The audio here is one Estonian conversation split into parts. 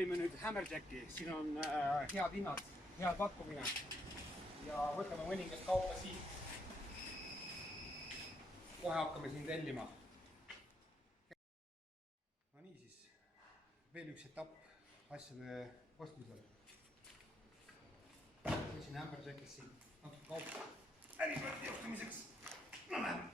tellime nüüd Hammerjacki, siin on head hinnad, head pakkumine ja võtame mõningast kaupa siit. Kohe hakkame siin tellima. No nii siis, veel üks etapp asjade ostmisel. Võtsin Hammerjackis siin natuke kaupa äripõrdi johtamiseks. No lähme!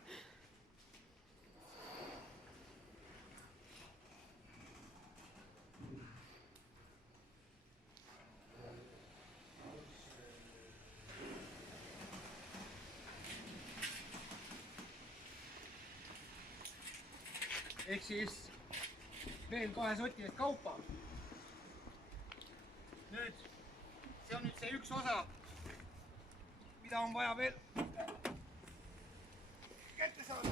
Ehk siis veel 2 soti eest kaupa. Nüüd, see on nüüd see üks osa, mida on vaja veel kätte saada.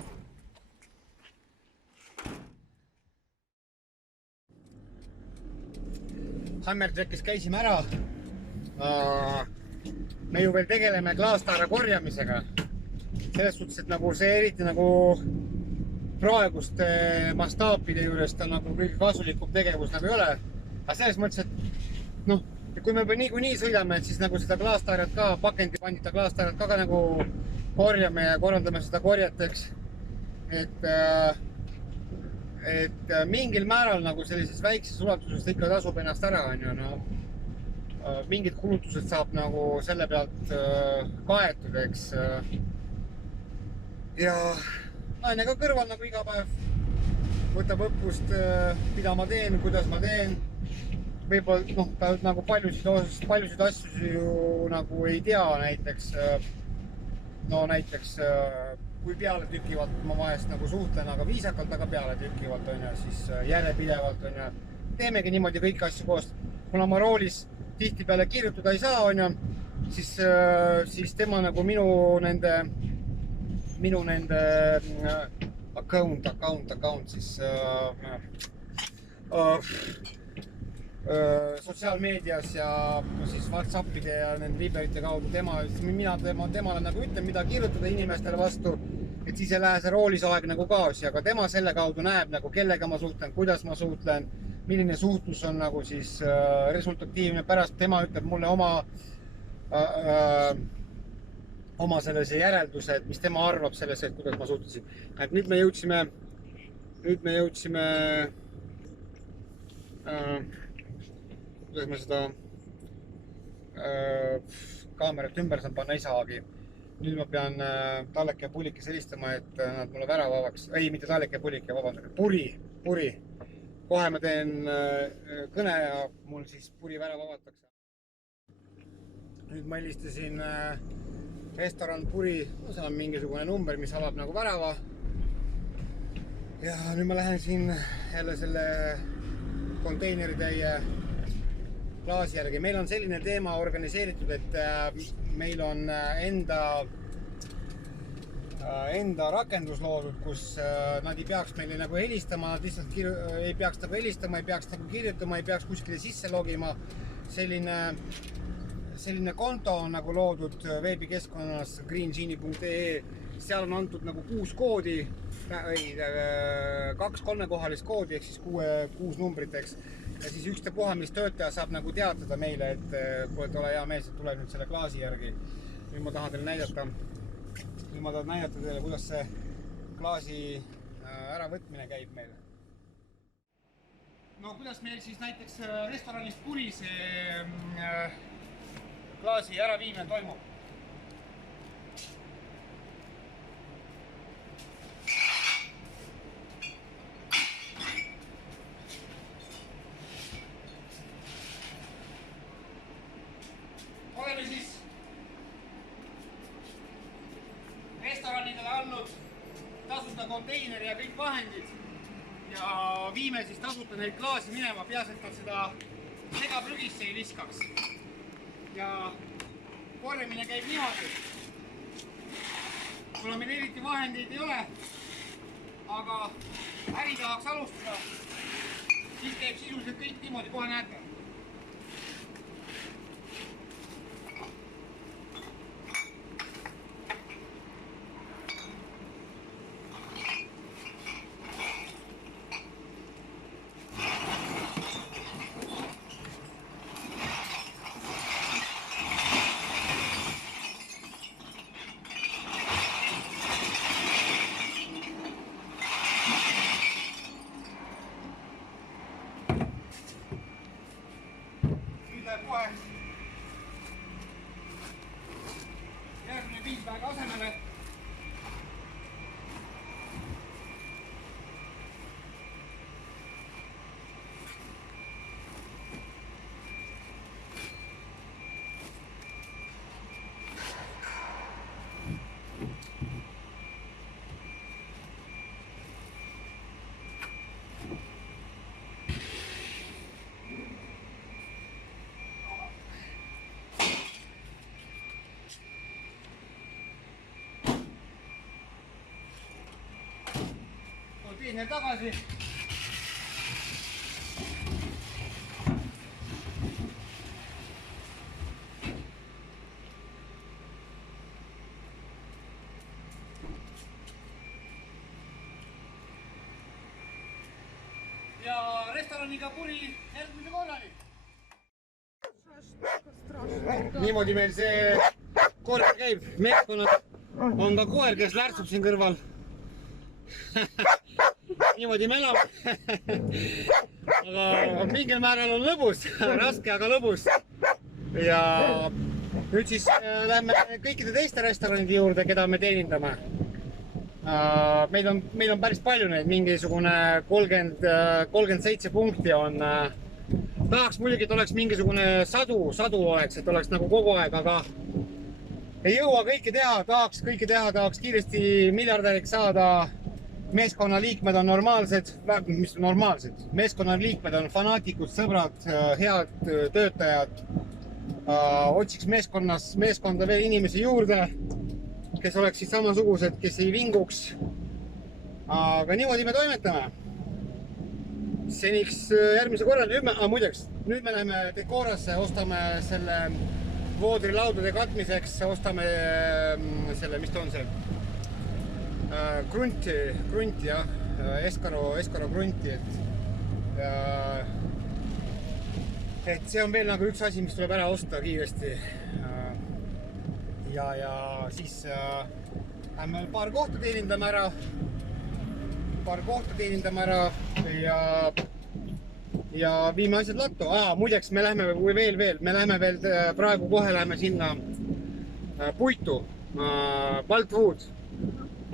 Hammerjackis käisime ära. Me ju veel tegeleme klaastaara korjamisega. Selles suhtes, et nagu see eriti nagu praeguste mastaapide juures ta nagu kõige kasulikum tegevus nagu ei ole. Aga selles mõttes, et noh, kui me niikuinii sõidame, et siis nagu seda klaastaaret ka, pakendipandita klaastaaret ka nagu korjame ja korraldame seda korjateks. Et mingil määral nagu sellises väikses ulatuses ikka tasub ennast ära, on ju, no mingid kulutused saab nagu selle pealt kaetud, eks. Ja naine ka kõrval nagu iga päev võtab õppust, mida ma teen, kuidas ma teen. Võib-olla, noh, ta nagu paljusid asju ju nagu ei tea, näiteks, no näiteks, kui peale tükivalt ma vahest nagu suhtlen, aga viisakalt, aga peale tükivalt, on ju, siis järjepidevalt, on ju. Teemegi niimoodi kõiki asju koos. Kuna ma roolis tihti peale kirjutada ei saa, on ju, siis tema nagu minu nende account siis sotsiaalmeedias ja siis WhatsAppide ja nende Viberite kaudu mina temale nagu ütlen, mida kirjutada inimestele vastu, et siis ei lähe see roolisaeg nagu kaosi, aga tema selle kaudu näeb nagu kellega ma suhtlen, kuidas ma suhtlen, milline suhtlus on nagu siis resultatiivne, pärast tema ütleb mulle oma sellise järelduse, et mis tema arvab selles, et kuidas ma suhtlesin. Et nüüd me jõudsime kuidas ma seda kaamerat ümber saan panna ei saagi. Nüüd ma pean Talleke ja Pullike helistama, et nad mulle värava avaks. Ei, mitte Talleke ja Pullike, vabandage. Puri. Kohe ma teen kõne ja mul siis Puri värava avatakse. Nüüd ma helistasin restoran Puri, seal on mingisugune number, mis avab nagu värava. Ja nüüd ma lähen siin jälle selle konteineritäie klaasi järgi. Meil on selline teema organiseeritud, et meil on enda rakendus loodud, kus nad ei peaks meile nagu helistama, nad lihtsalt ei peaks nagu helistama, ei peaks nagu kirjutama, ei peaks kuskile sisse logima. Selline konto on nagu loodud veebikeskkonnas greengenie.ee. Seal on antud nagu 6 koodi, 2 3-kohalist koodi, ehk siis 6 numbriteks. Ja siis ükstapuha, mis töötaja saab nagu teatada meile, et kui ole hea mees, et tuleb nüüd selle klaasi järgi. Nüüd ma tahan teile näidata teile, kuidas see klaasi äravõtmine käib meil. No kuidas meil siis näiteks restoranist Puri see klaasi äraviimine toimub. Oleme siis restoranidele andnud tasuta konteineri ja kõik vahendid ja viime siis tasuta neid klaasi minema, peaasi, et nad seda segaprügisse ei viskaks. Ja korjamine käib niimoodi. Kuna meil eriti vahendeid ei ole, aga äri tahaks alustada, siis käib sisuliselt kõik niimoodi, kohe näete. kohe. Järgmine piispäega asemele. Piisneb tagasi. Ja restoraniga kuni järgmise korrani. Niimoodi meil see kool käib. Meeskonnad on ka koer, kes lärtsub siin kõrval. Niimoodi me elame. Aga mingil määral on lõbus, raske, aga lõbus. Ja nüüd siis lähme kõikide teiste restoranide juurde, keda me teenindame. Meil on päris palju neid, mingisugune 37 punkti on. Tahaks muidugi, et oleks mingisugune sadu oleks, et oleks nagu kogu aeg, aga ei jõua kõike teha, tahaks kiiresti miljardäriks saada. Meeskonnaliikmed on normaalsed, mis normaalsed, meeskonnaliikmed on fanaatikud, sõbrad, head töötajad. Otsiks meeskonda veel inimesi juurde, kes oleksid samasugused, kes ei vinguks. Aga niimoodi me toimetame. Seniks järgmise korral, muideks, nüüd me läheme Decorasse, ostame selle voodrilaudade katmiseks, ostame selle, mis ta on see? Krunti jah, Eskaro krunti, et see on veel nagu üks asi, mis tuleb ära osta kiiresti. Ja siis lähme paar kohta teenindame ära ja viime asjad lattu. Muideks me läheme veel, praegu kohe läheme sinna puitu,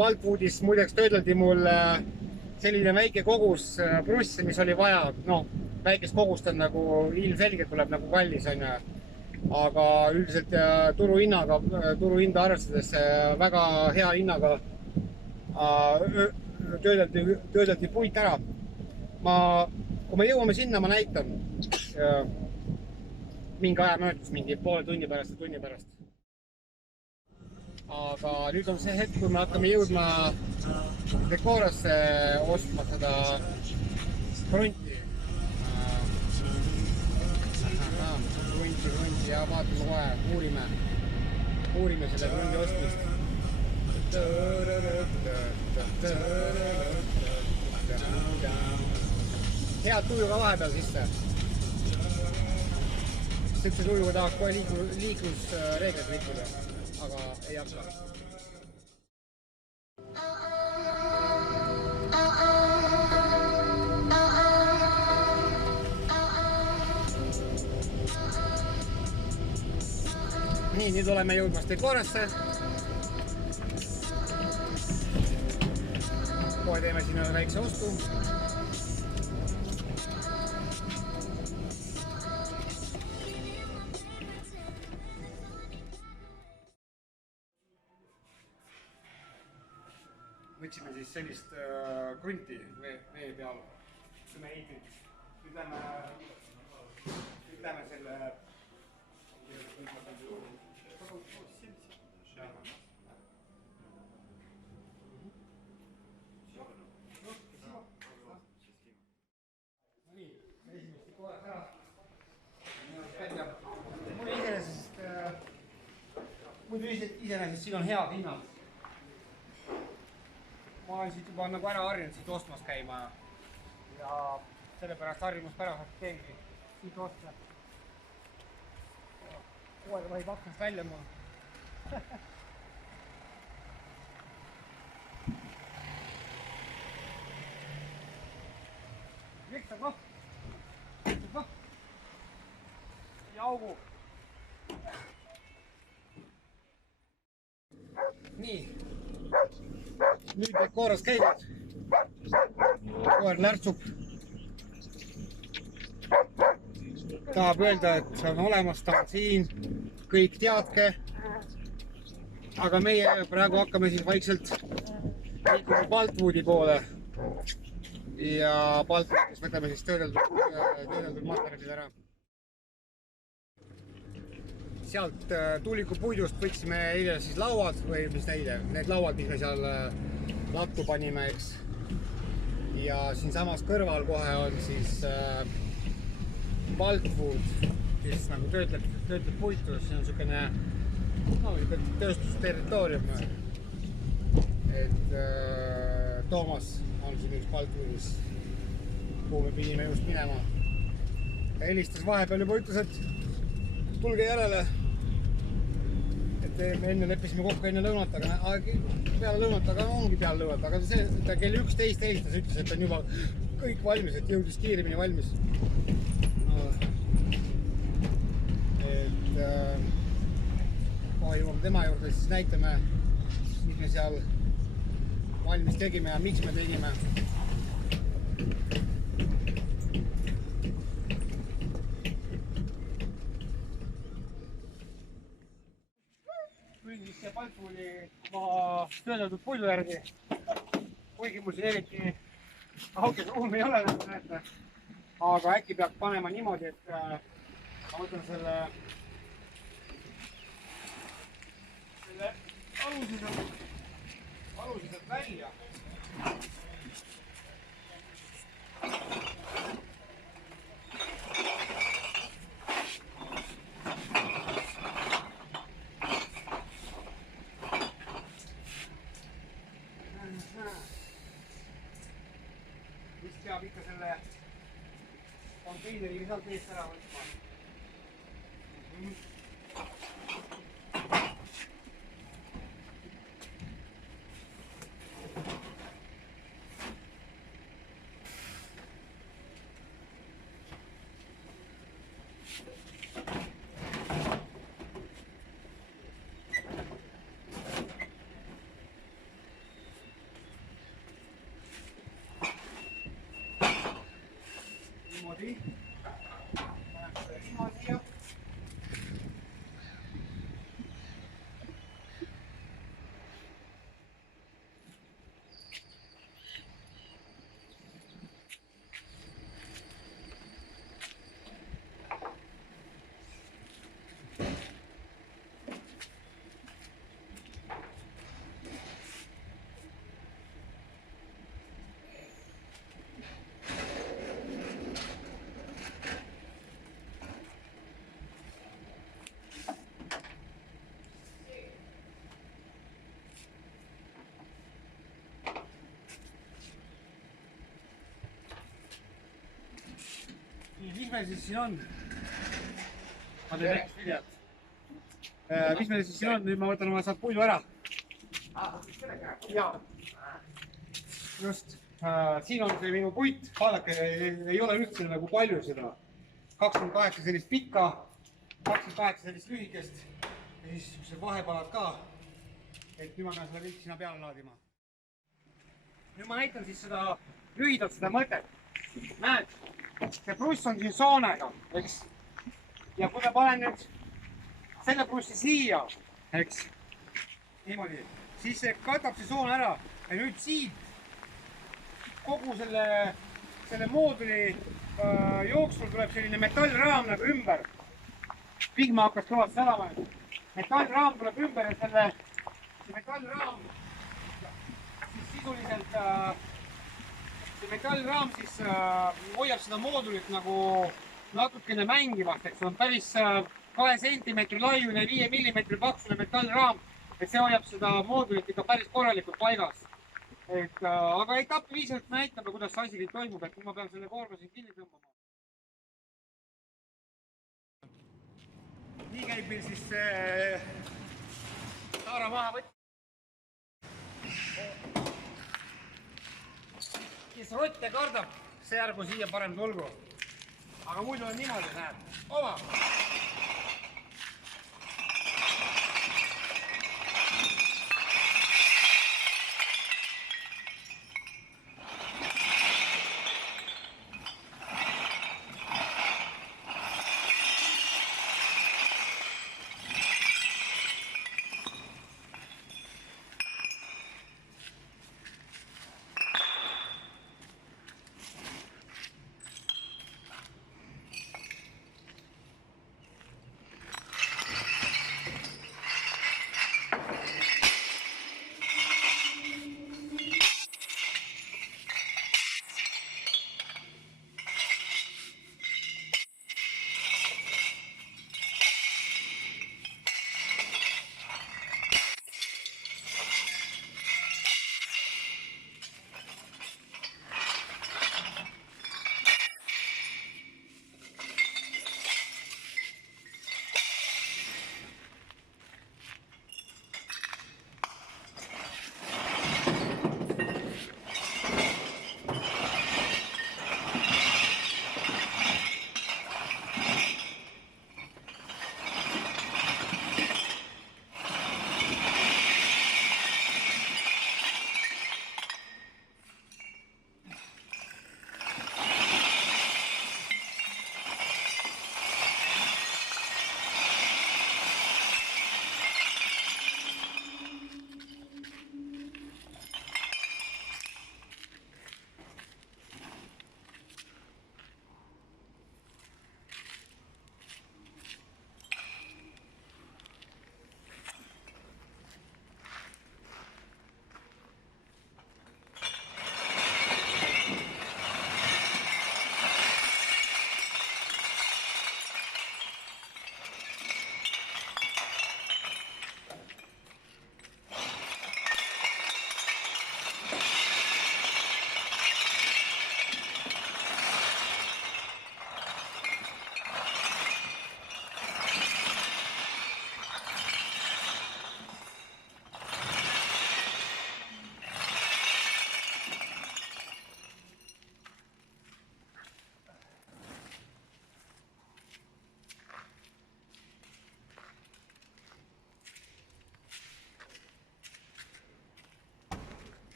Baltwoodis muideks töödeldi mul selline väike kogus prusse, mis oli vaja. Väikest kogust on nagu ilmselgelt tuleb nagu kallis, aga üldiselt turuhinda arvestades väga hea hinnaga töödeldi puit ära. Kui me jõuame sinna, ma näitan mingi aja möödus, mingi poole tunni pärast ja tunni pärast. Aga nüüd on see hetk, kui me hakkame jõudma Decorasse ostma seda krunti. Krunti ja vaatame kohe, uurime selle krunti ostmist. Head tuju ka vahepeal sisse. Sihukese tujuga tahaks kohe liiklusreegleid rikkuda, aga ei hakka. Nii, nüüd oleme jõudmas Decorasse. Kohe teeme siin ühe väikse ostu. Võtsime siis sellist krunti vee peal. Nüüd lähme selle nii, esimesti kohe ära. Muidu iseenesest siin on head hinnad. Ma olen siit juba nagu ära harjunud siit ostmas käima ja sellepärast harjumuspäraselt teengi siit osta. Koer vahib aknast välja mul. Viktor, noh. Ja augu. Nii. Nüüd kooras käinud. Koer lärtsub. Tahab öelda, et see on olemas, ta on siin. Kõik teadke. Aga meie praegu hakkame siis vaikselt liikuma Baltwoodi poole. Ja Baltwoodis võtame siis töödeldud materjalid ära. Sealt Tuuliku puidust võtsime eile siis lauad või mis eile, need lauad, mis me seal lattu panime, eks. Ja siin samas kõrval kohe on siis Baltwood, kes nagu töötleb puitu, see on niisugune tööstusterritoorium. Et Toomas on siin üks Baltwoodis, kuhu me pidime just minema. Ta helistas vahepeal juba ütles, et tulge järele. Me enne leppisime kokku enne lõunat, aga peale lõunat, aga ongi peale lõunat, aga ta kell 11 helistas, ütles, et on juba kõik valmis, et jõudis kiiremini valmis. Et kohe jõuame tema juurde, siis näitame, mis me seal valmis tegime ja miks me tegime. Kõigis see Baltwoodi oma töödeldud puidu järgi. Kuigi mul siin eriti aukes ruumi ei ole, nagu näete. Aga äkki peaks panema niimoodi, et ma võtan selle alusiselt välja. Mis peab ikka selle konteineriga sealt eest ära võtma. Niimoodi. Paneme selle ilma siia. Mis meil siis siin on? Mis meil siis siin on? Nüüd ma võtan oma saab puidu ära. Ja. Just. Siin on see minu puit. Vaadake, ei ole üldse nagu palju seda. 28 sellist pikka, 28 sellist lühikest ja siis vahepalad ka. Et nüüd ma pean selle kõik sinna peale laadima. Nüüd ma näitan siis seda lühidalt seda mõtet. Näed? See pruss on siin soonega, eks? Ja kui me panen nüüd selle prussi siia, eks? Niimoodi. Siis see katab see soon ära ja nüüd siit kogu selle mooduli jooksul tuleb selline metallraam nagu ümber. Pigma hakkas kõvasti salama. Metallraam tuleb ümber ja selle metallraam siis sisuliselt see metallraam siis hoiab seda moodulit nagu natukene mängivast, eks on päris 2 sentimeetri laiune, 5 millimeetri paksune metallraam, et see hoiab seda moodulit ikka päris korralikult paigas. Aga etappi viisalt näitame, kuidas see asi kõik toimub, et ma pean selle koorma siin kinni tõmbama. Nii käib meil siis taara maha võtta. Kes rotte kardab, see ärgu siia parem tulgu. aga muidu on niimoodi, näed. Oma!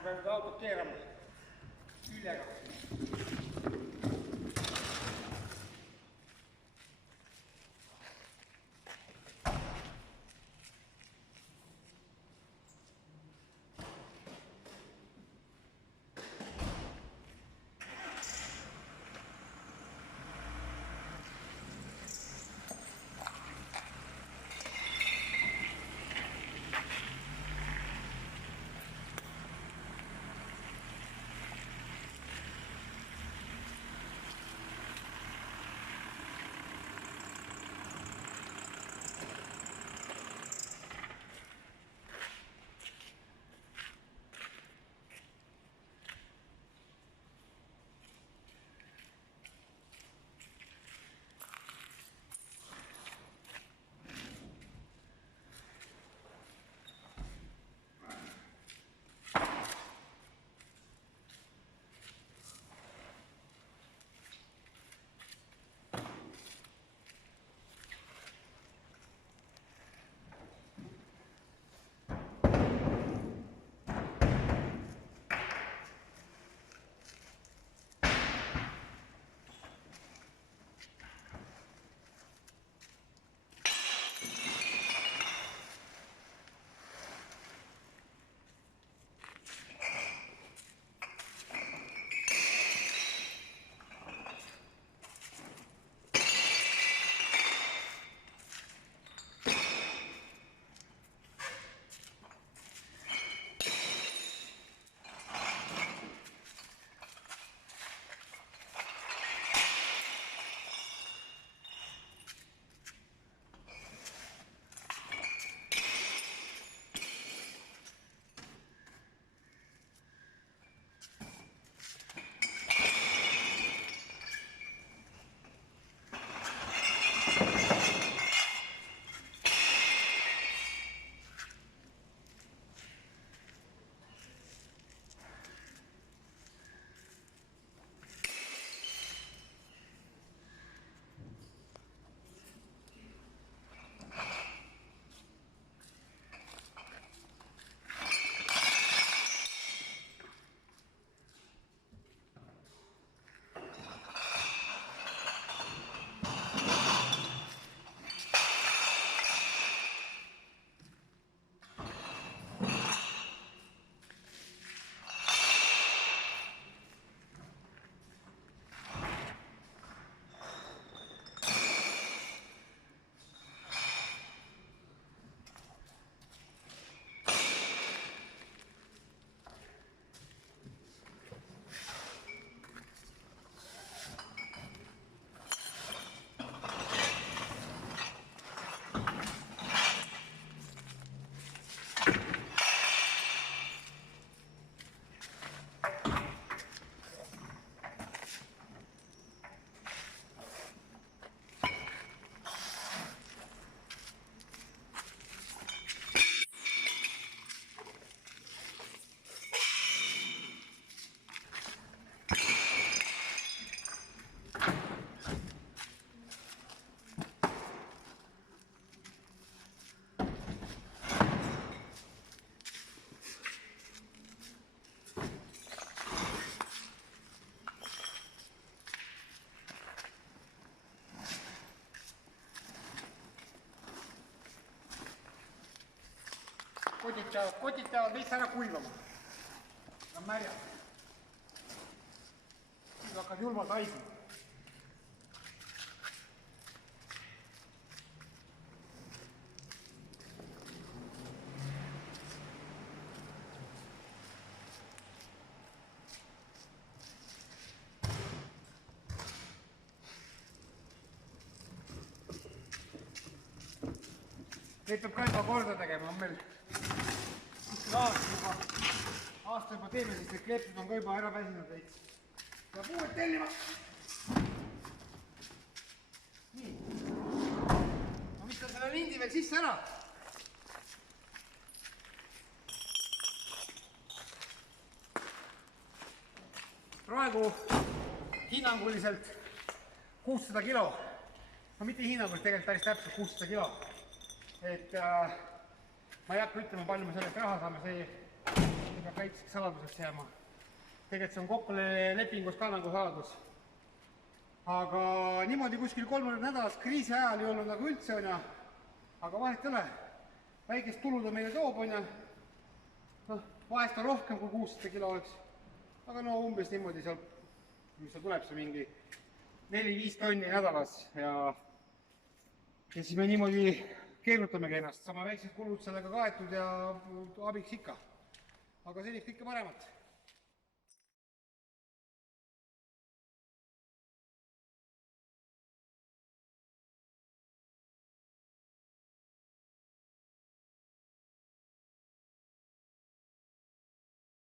Ma pean nüüd autot keerama küljega. kotid peavad veits ära kuivama. Nad on märjad. Nüüd hakkad julmalt haisma. Neid peab ka juba korda tegema, on meil aasta juba teeme, siis need kleepsud on ka juba ära väsinud veits. Peab uued tellima. Nii. Ma viskan selle lindi veel sisse ära. Praegu hinnanguliselt 600 kilo. No mitte hinnanguliselt, tegelikult päris täpselt 600 kilo. Et ma ei hakka ütlema, palju me sellest raha saame, see peab väikseks saladuseks jääma. Tegelikult see on kokkulepingus ka nagu saladus. Aga niimoodi kuskil 3 nädalas kriisi ajal ei olnud nagu üldse on ja, aga vahet ei ole. Väikest tulu ta meile toob on ja, noh, vahest on rohkem kui 600 kilo oleks. Aga no umbes niimoodi seal, mis seal tuleb see mingi 4-5 tonni nädalas ja siis me niimoodi keerutamegi ennast, sama väiksed kulud sellega kaetud ja abiks ikka. Aga senist kõike paremat.